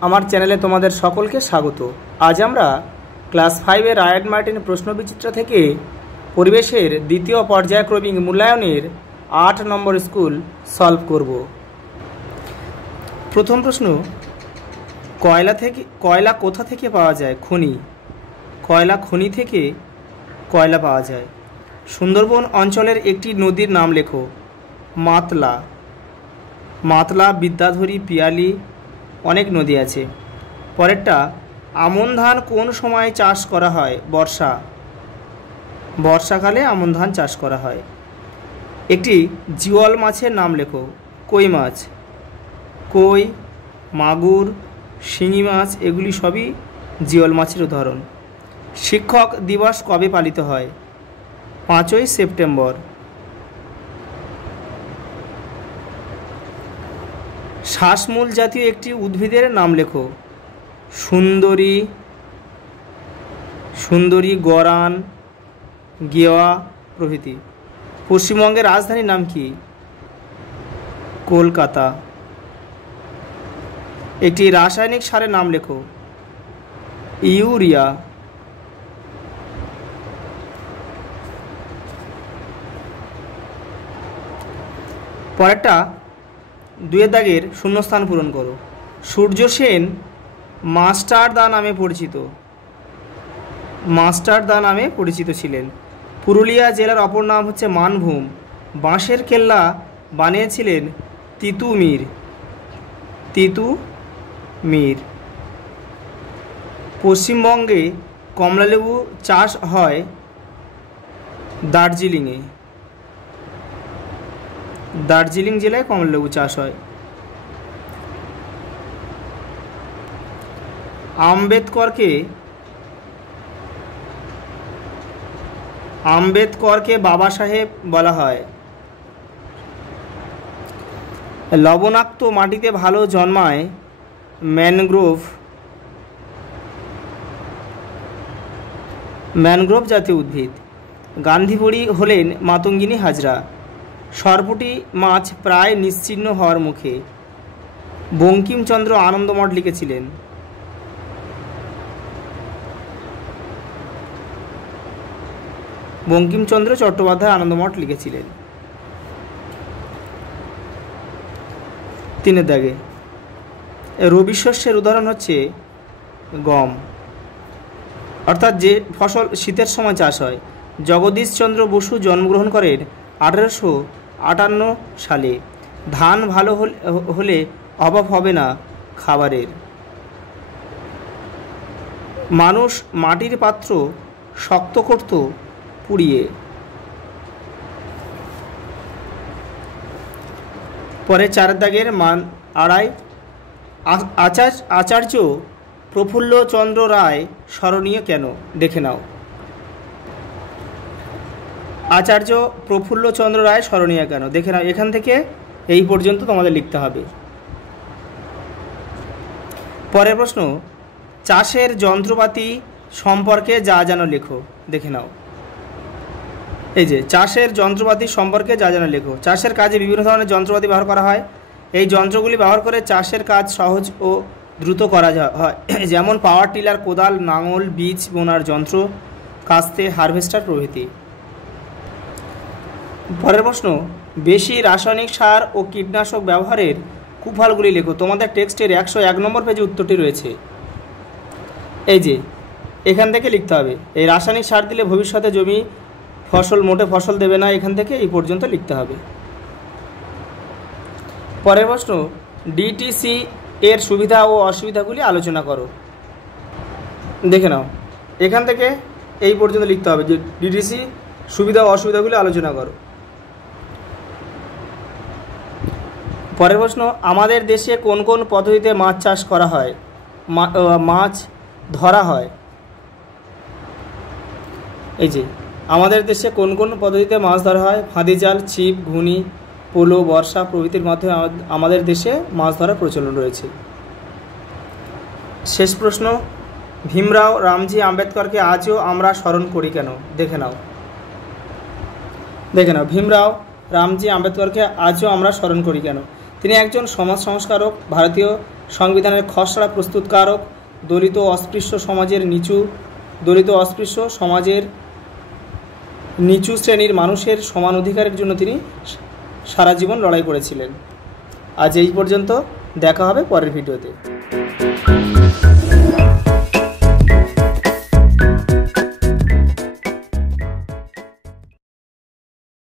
আমার চ্যানেলে তোমাদের সকলকে স্বাগত। আজ আমরা ক্লাস 5-এর রায়ান মার্টিন প্রশ্নবিচিত্র থেকে পরিবেশের দ্বিতীয় পর্যায়ক্রমিক মূল্যায়নের 8 নম্বর স্কুল সলভ করব। প্রথম প্রশ্ন, কয়লা কোথা থেকে পাওয়া যায়? খনি। কয়লা খনি থেকে কয়লা পাওয়া যায়। সুন্দরবন অঞ্চলের একটি নদীর নাম লেখো। মাতলা। মাতলা, বিদ্যাধরী, পিয়ালি, অনেক নদী আছে। পরেরটা, আমন ধান কোন সময় চাষ করা হয়? বর্ষা। বর্ষাকালে আমন ধান চাষ করা হয়। একটি জিওল মাছের নাম লেখো। কই মাছ। কই, মাগুর, শিঙি মাছ এগুলি সবই জিওল মাছের উদাহরণ। শিক্ষক দিবস কবে পালিত হয়? 5ই সেপ্টেম্বর। শ্বাসমূল জাতীয় একটি উদ্ভিদের নাম লেখো। সুন্দরী, সুন্দরী, গরান, গেওয়া প্রভৃতি। পশ্চিমবঙ্গের রাজধানীর নাম কি? কলকাতা। একটি রাসায়নিক সারের নাম লেখো। ইউরিয়া। পরেরটা 2-এর দাগের শূন্যস্থান পূরণ করো। সূর্য সেন মাস্টারদা নামে পরিচিত। মাস্টারদা নামে পরিচিত ছিলেন। পুরুলিয়া জেলার অপর নাম হচ্ছে মানভূম। বাঁশের কেল্লা বানিয়েছিলেন তিতুমির। তিতুমির। পশ্চিমবঙ্গে কমলালেবু চাষ হয় দার্জিলিংয়ে। দার্জিলিং জেলায় কমলালেবু চাষ হয়। আম্বেদকরকে বাবা সাহেব বলা হয়। লবণাক্ত মাটিতে ভালো জন্মায় ম্যানগ্রোভ জাতীয় উদ্ভিদ। গান্ধী বুড়ি হলেন মাতঙ্গিনী হাজরা। সরপুঁটি মাছ প্রায় নিশ্চিহ্ন হওয়ার মুখে। বঙ্কিমচন্দ্র আনন্দমঠ লিখেছিলেন। বঙ্কিমচন্দ্র চট্টোপাধ্যায় আনন্দমঠ লিখেছিলেন। 3-এর দাগে রবি শস্যের উদাহরণ হচ্ছে গম, অর্থাৎ যে ফসল শীতের সময় চাষ হয়। জগদীশচন্দ্র বসু জন্মগ্রহণ করেন 1858 সালে। ধান ভালো হলে অভাব হবে না খাবারের। মানুষ মাটির পাত্র শক্ত করত পুড়িয়ে। পরে 4-এর দাগের মান 2.5। আচার্য প্রফুল্লচন্দ্র রায় স্মরণীয় কেন? দেখে নাও। আচার্য প্রফুল্লচন্দ্র রায় স্মরণীয় কেন দেখে নাও। এখান থেকে এই পর্যন্ত তোমাদের লিখতে হবে। পরের প্রশ্ন, চাষের যন্ত্রপাতি সম্পর্কে যা জানো লেখো। দেখে নাও। এই যে চাষের যন্ত্রপাতি সম্পর্কে যা জানো লেখো। চাষের কাজে বিভিন্ন ধরনের যন্ত্রপাতি ব্যবহার করা হয়। এই যন্ত্রগুলি ব্যবহার করে চাষের কাজ সহজ ও দ্রুত করা হয়, যেমন পাওয়ার টিলার, কোদাল, লাঙল, বীজ বোনার যন্ত্র, কাস্তে, হারভেস্টার প্রভৃতি। পরের প্রশ্ন, বেশি রাসায়নিক সার ও কীটনাশক ব্যবহারের কুফলগুলি লেখো। তোমাদের টেক্সটের 101 নম্বর পেজে উত্তরটি রয়েছে। এই যে এখান থেকে লিখতে হবে। এই রাসায়নিক সার দিলে ভবিষ্যতে জমি মোটে ফসল দেবে না। এখান থেকে এই পর্যন্ত লিখতে হবে। পরের প্রশ্ন, ডিটিসি এর সুবিধা ও অসুবিধাগুলি আলোচনা করো। দেখে নাও। এখান থেকে এই পর্যন্ত লিখতে হবে যে ডিটিসি সুবিধা ও অসুবিধাগুলি আলোচনা করো। পরের প্রশ্ন, আমাদের দেশে কোন কোন পদ্ধতিতে মাছ চাষ করা হয়? মাছ ধরা হয়। এই যে আমাদের দেশে কোন কোন পদ্ধতিতে মাছ ধরা হয়? ফাঁদি জাল, ছিপ, ঘুনি, পোলো, বর্ষা প্রভৃতির মাধ্যমে আমাদের দেশে মাছ ধরার প্রচলন রয়েছে। শেষ প্রশ্ন, ভীমরাও রামজি আম্বেদকরকে আজও আমরা স্মরণ করি কেন? দেখে নাও। ভীমরাও রামজি আম্বেদকরকে আজও আমরা স্মরণ করি কেন? তিনি একজন সমাজ সংস্কারক, ভারতীয় সংবিধানের খসড়া প্রস্তুতকারক, দলিত অস্পৃশ্য সমাজের নিচু শ্রেণীর মানুষের সমান অধিকারের জন্য তিনি সারা জীবন লড়াই করেছিলেন। আজ এই পর্যন্ত, দেখা হবে পরের ভিডিওতে।